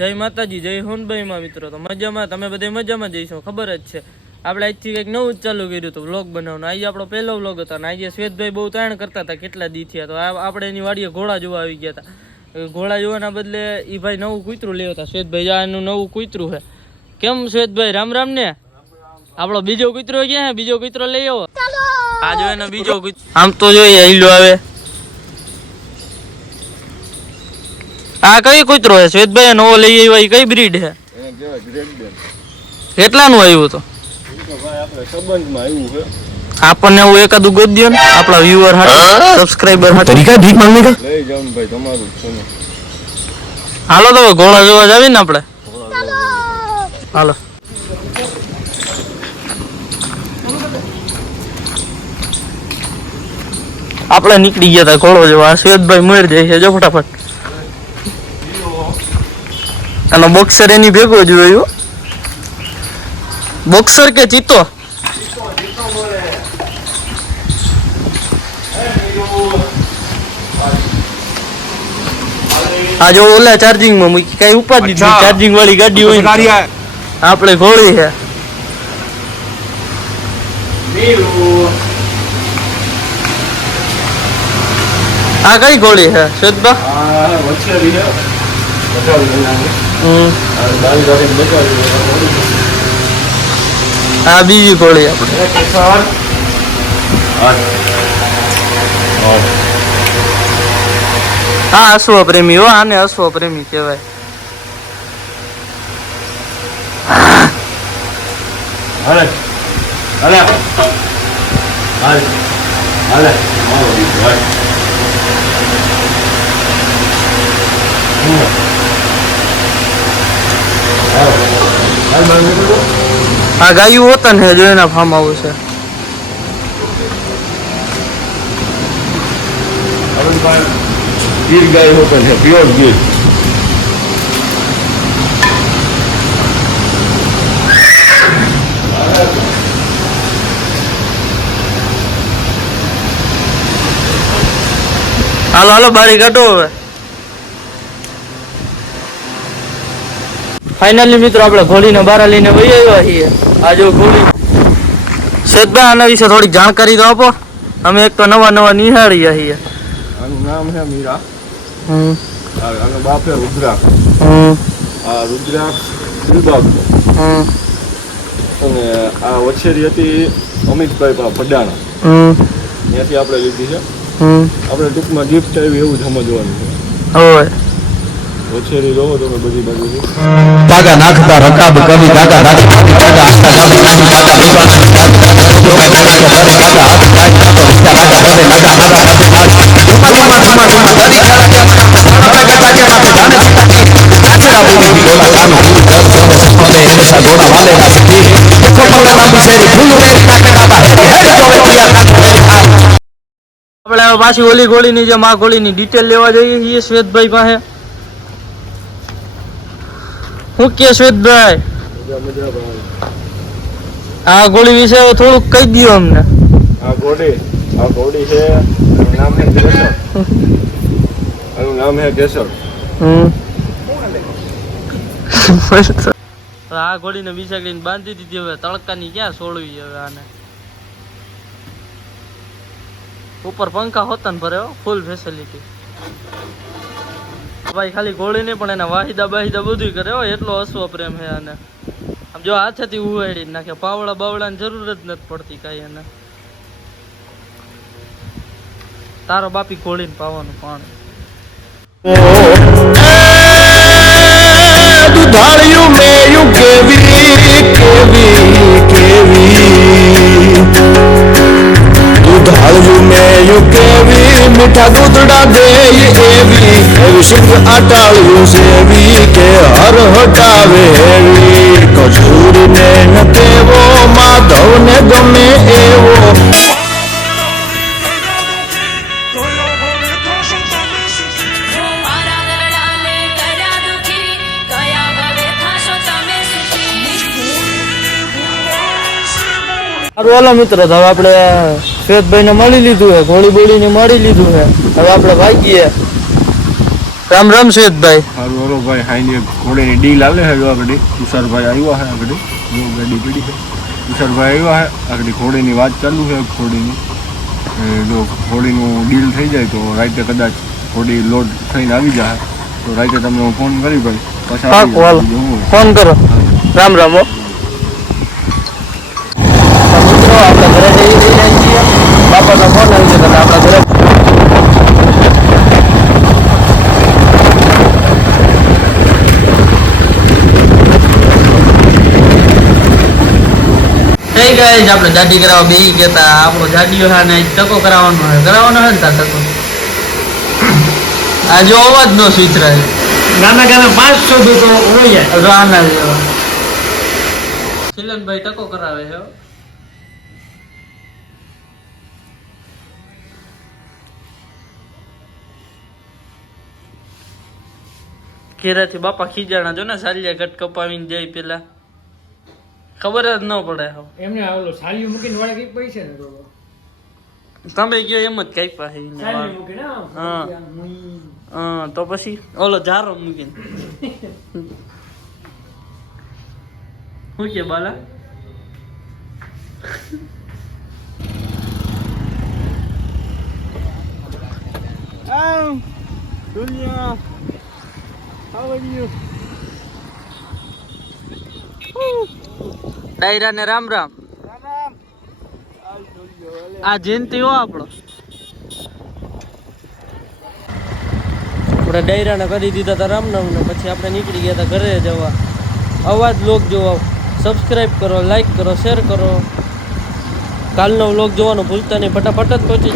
જય માતાજી, જય હોનભાઈમાં મિત્રો. તો મજામાં, તમે બધા મજામાં જઈશો, ખબર જ છે. આપણે આજથી કંઈક નવું જ ચાલુ કર્યું હતું વ્લોગ બનાવવાનું. આજે આપણો પહેલો વ્લોગ હતો અને આજે શ્વેતભાઈ બહુ તાણ કરતા હતા કેટલા દી થયા. તો આપણે એની વાડીએ ઘોડા જોવા આવી ગયા હતા. ઘોડા જોવાના બદલે એ ભાઈ નવું કૂતરું લેવા હતા. શ્વેતભાઈ આનું નવું કૂતરું છે. કેમ શ્વેતભાઈ, રામ રામ ને? આપણો બીજો કૂતરો ક્યાં છે? બીજો કૂતરો લઈ આવો. આ જો એનો બીજો કૂતરો, આમ તો જોઈએ હીલો આવે. આ કઈ કૂતરો છે શ્વેતભાઈ? નવો લઈ આવ્યો, કઈ બ્રીડ છે? કેટલાનું આવ્યું તો? આપણને એવું એકાદું ગોત દો ને આપણા વ્યુઅર હાટુ, સબસ્ક્રાઇબર હાટુ. તરીકા ભીખ માંગને કા લઈ જાવ ને ભાઈ, તમારું છે ને. હાલો તો ઘોડા જોવા જાવી ને આપણે. હાલો આપણે નીકળી ગયા હતા ઘોડો જોવા. શ્વેતભાઈ મર જાય છે જો ફટાફટ. આનો બોક્સર એની ભેગો જોયો. બોક્સર કે ચીતો? આ જો ઓલા ચાર્જિંગ માં મૂકી, કઈ ઉપાડી દીધી. ચાર્જિંગ વાળી ગાડી હોય આપણે ઘોડી છે. આ કઈ ઘોડી છે શ્વેતબા? આ બીજી ઘોડી આપણે. હા અશ્વ પ્રેમી હો, આને અશ્વ પ્રેમી કહેવાય. આ ગાયું હોતા ને જો એના ફાર્મ હાઉસ છે. ગીર ગાય હોતા છે, પ્યોર ગીર. હાલો હાલો બારી કાઢો હવે. ફાઇનલી મિત્રો આપણે ઘોડીને બારા લઈને વહી આવ્યા છીએ. આ જો ઘોડી. શ્વેતભાઈ આના વિશે થોડીક જાણકારી તો આપો. અમે એક તો નવા નવા નિહાળીયા છીએ. આનું નામ છે મીરા. આનો બાપ છે રુદ્રાક્ષ. આ રુદ્રાક્ષ દિલબાગ. અને આ વછેરી હતી અમિતભાઈ પડાણા. ત્યાંથી આપણે લીધી છે. આપણે ટૂંકમાં ગિફ્ટ આવી એવું સમજવાનું છે. હોય વછેરી જોવો તમે બધી બાજુ. કાકા નાખતા રકાબ કવિ કાકા રાખતા કાકા આસ્તા ગાડી કાકા આપણે પાછી ઓલી ગોળીની જે માં ગોળીની ડિટેલ લેવા જઈએ છીએ શ્વેતભાઈ પાસે. શું કે શ્વેતભાઈ આ ગોળી વિશે થોડુંક કહી દો અમને. આ ગોળી છે, નામ છે કેસર. આનું નામ છે કેસર. આ ગોળીને બિસાડીને બાંધી દીધી. હવે તડકાની ક્યાં છોડવી હવે આને. ઉપર પંખા હોતા ને ભરે ફૂલ ફેસિલિટી. ભાઈ ખાલી ઘોડી નહીં પણ એના વાહિદા બાહિદા બધું કરે હો. એટલો અશ્વ પ્રેમ છે આને. આમ જો હાથેથી ઉવાડી નાખે. પાવડા બાવડાની જરૂર જ નથી પડતી કાંઈ એને. તારો બાપી ઘોડીને પાવાનું પાણી. દુધાળિયું મેયું કેવી કેવી કેવી. દુધાળિયું મેયું કેવી મીઠા દૂધડા દે એવી. એવી શુભ આટાળ્યું સેવી કે હર હટાવે એવી. કજૂરને ન તેવો માધવને ગમે એવો. હાલો મિત્રો, હવે આપણે શ્વેતભાઈ ને મળી લીધું છે, ઘોડી બોડી ને મળી લીધું છે. હવે આપણે ભાગીએ. રામ રામ શ્વેતભાઈ. હારું હલો ભાઈ, હાઈની એક ઘોડેની ડીલ આલે છે આગળ. તુષારભાઈ આવ્યા છે આગળ, ગાડી પડી છે. તુષારભાઈ આવ્યા છે આગળ, ઘોડેની વાત ચાલુ છે ઘોડીની. જો ઘોડીનું ડીલ થઈ જાય તો રાતે કદાચ ઘોડી લોડ થઈને આવી જાય તો રાતે તમને હું ફોન કરી ભાઈ. પછી ફોન કરો. રામ રામ. મિત્રો આપણે ઘરે જઈ રહ્યા છીએ. બાપાનો ફોન આવી ગયો આપણા ઘરે. થઈ ગયા છે આપણે દાઢી કરાવવા બેસી ગયા હતા. આપણો દાઢીઓ હા ને ટકો કરાવવાનો હે ને તાર ટકો. આ જો અવાજ નો સ્વીચરા છે. ગાના 500 તો હોય રાના જેવા. શિલનભાઈ ટકો કરાવે છે. ઘેરાથી બાપા ખીજાણા જો ને સાલિયા કટ કપાવીને જાય પેલા ખબર જ ન પડે. એમને ઓલો સાલિયું મૂકીને વાળા કઈ પૈસા ને તો તમે કયો એમ જ કઈ પાસે સાલિયું મૂકીને હા હા તો પછી ઓલો જારો મૂકીને શું કે બાલા દુનિયા ડાયરા ને રામ રામ. આ જયંતિ હો આપણો. આપણે ડાયરાને કરી દીધા હતા રામ રામ ને પછી આપણે નીકળી ગયા હતા ઘરે જવા. અવાજ વ્લોગ જોવા સબસ્ક્રાઈબ કરો, લાઈક કરો, શેર કરો. કાલનો વ્લોગ જોવાનું ભૂલતા નહીં. ફટાફટ જ પહોંચી